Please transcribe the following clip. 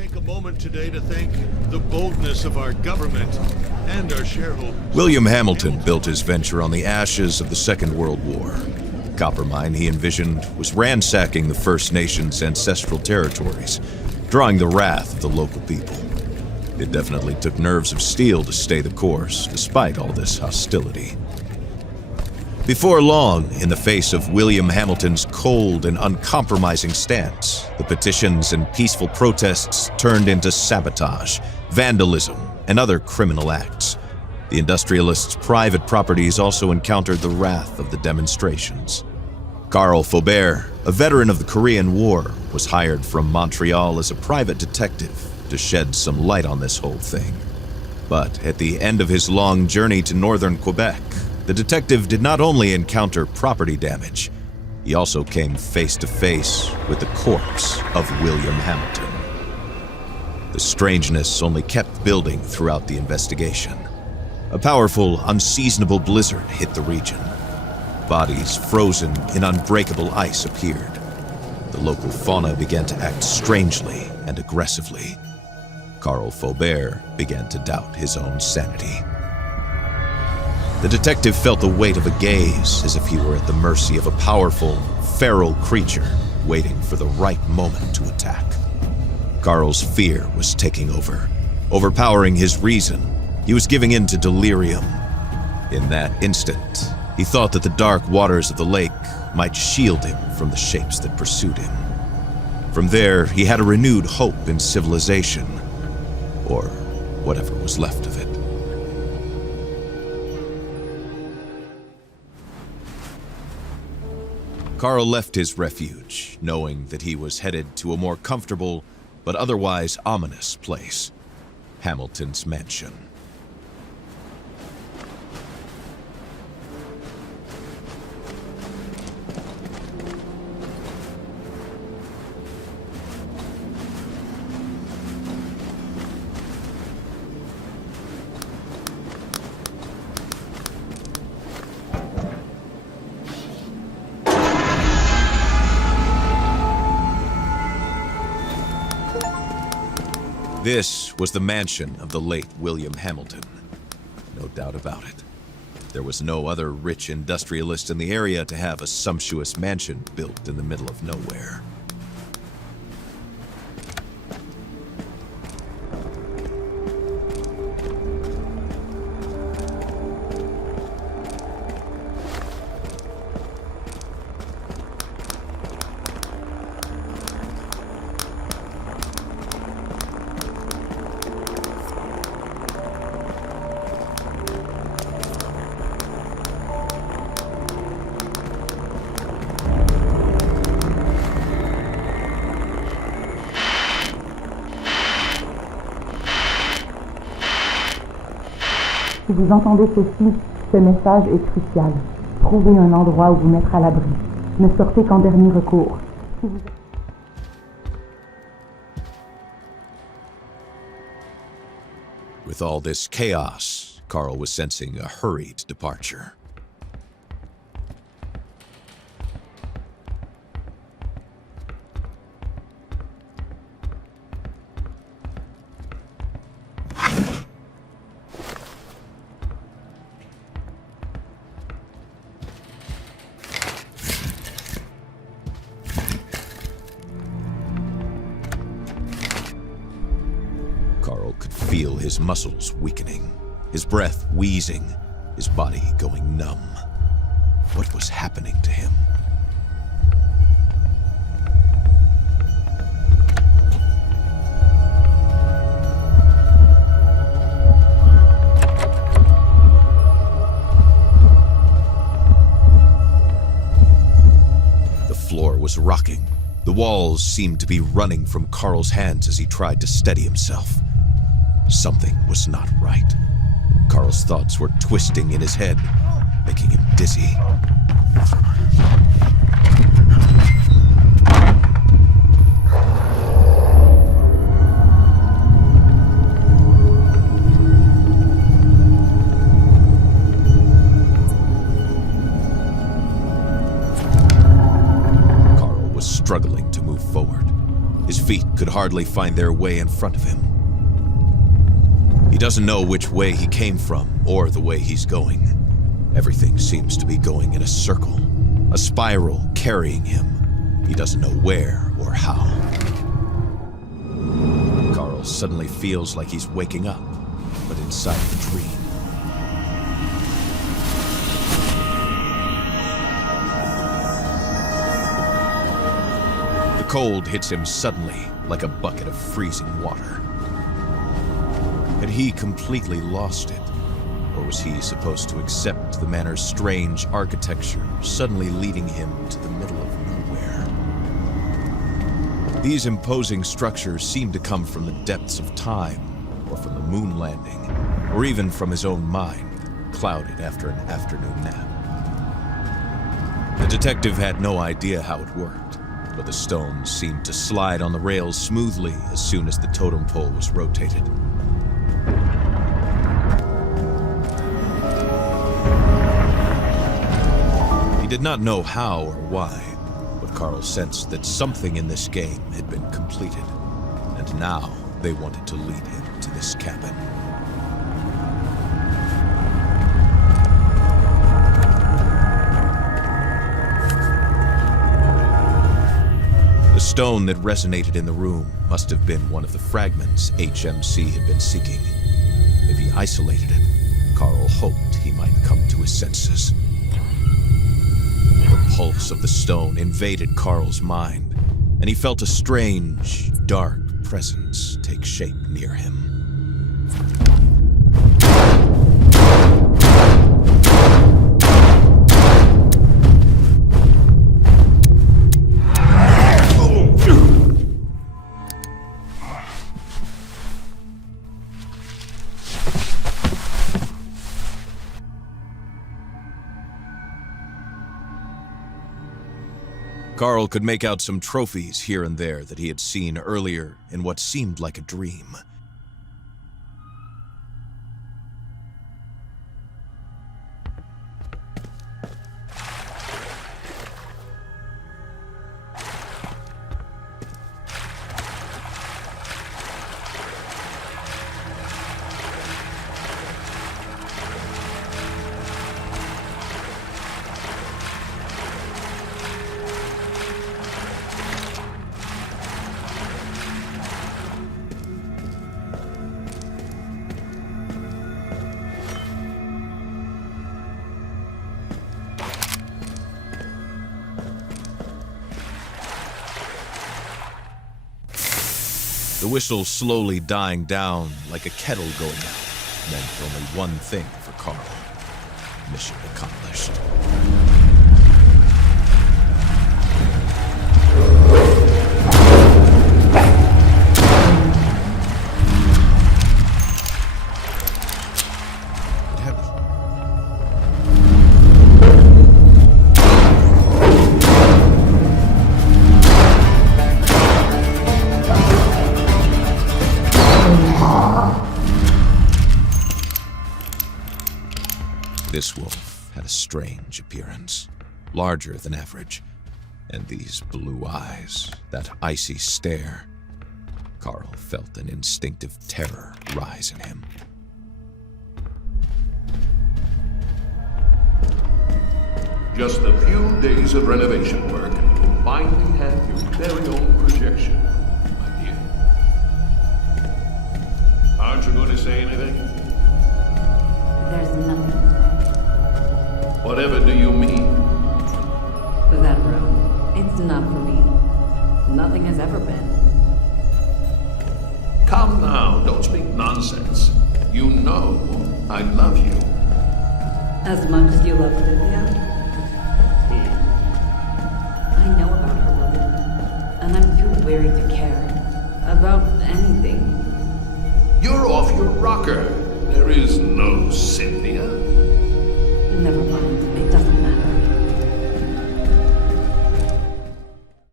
take a moment today to thank the boldness of our government and our shareholders. William Hamilton built his venture on the ashes of the Second World War. The copper mine he envisioned was ransacking the First Nations' ancestral territories, drawing the wrath of the local people. It definitely took nerves of steel to stay the course, despite all this hostility. Before long, in the face of William Hamilton's cold and uncompromising stance, the petitions and peaceful protests turned into sabotage, vandalism, and other criminal acts. The industrialist's private properties also encountered the wrath of the demonstrations. Carl Faubert, a veteran of the Korean War, was hired from Montreal as a private detective to shed some light on this whole thing. But at the end of his long journey to northern Quebec, the detective did not only encounter property damage, he also came face to face with the corpse of William Hamilton. The strangeness only kept building throughout the investigation. A powerful, unseasonable blizzard hit the region. Bodies frozen in unbreakable ice appeared. The local fauna began to act strangely and aggressively. Carl Faubert began to doubt his own sanity. The detective felt the weight of a gaze, as if he were at the mercy of a powerful, feral creature waiting for the right moment to attack. Carl's fear was taking over, overpowering his reason. He was giving in to delirium. In that instant, he thought that the dark waters of the lake might shield him from the shapes that pursued him. From there, he had a renewed hope in civilization, or whatever was left of it. Carl left his refuge, knowing that he was headed to a more comfortable but otherwise ominous place, Hamilton's mansion. This was the mansion of the late William Hamilton. No doubt about it. There was no other rich industrialist in the area to have a sumptuous mansion built in the middle of nowhere. Si vous entendez ceci, ce message est crucial. Trouvez un endroit où vous mettre à l'abri. Ne sortez qu'en dernier recours. Si vous... With all this chaos, Carl was sensing a hurried departure. Carl could feel his muscles weakening, his breath wheezing, his body going numb. What was happening to him? The floor was rocking. The walls seemed to be running from Carl's hands as he tried to steady himself. Something was not right. Carl's thoughts were twisting in his head, making him dizzy. Carl was struggling to move forward. His feet could hardly find their way in front of him. He doesn't know which way he came from or the way he's going. Everything seems to be going in a circle, a spiral carrying him. He doesn't know where or how. Carl suddenly feels like he's waking up, but inside a dream. The cold hits him suddenly, like a bucket of freezing water. Had he completely lost it? Or was he supposed to accept the manor's strange architecture, suddenly leading him to the middle of nowhere? These imposing structures seem to come from the depths of time, or from the moon landing, or even from his own mind, clouded after an afternoon nap. The detective had no idea how it worked, but the stones seemed to slide on the rails smoothly as soon as the totem pole was rotated. He did not know how or why, but Carl sensed that something in this game had been completed, and now they wanted to lead him to this cabin. The stone that resonated in the room must have been one of the fragments HMC had been seeking. If he isolated it, Carl hoped he might come to his senses. The pulse of the stone invaded Carl's mind, and he felt a strange, dark presence take shape near him. Carl could make out some trophies here and there that he had seen earlier in what seemed like a dream. The whistle slowly dying down like a kettle going out meant only one thing for Carl. Mission accomplished. This wolf had a strange appearance, larger than average, and these blue eyes, that icy stare. Carl felt an instinctive terror rise in him. Just a few days of renovation work, and you'll finally have your very own projection, my dear. Aren't you going to say anything? There's nothing to say. Whatever do you mean? That room, it's not for me. Nothing has ever been. Come now, don't speak nonsense. You know I love you. As much as you love Cynthia? I know about her love, and I'm too weary to care about anything. You're off your rocker. There is no Cynthia. Never mind, it doesn't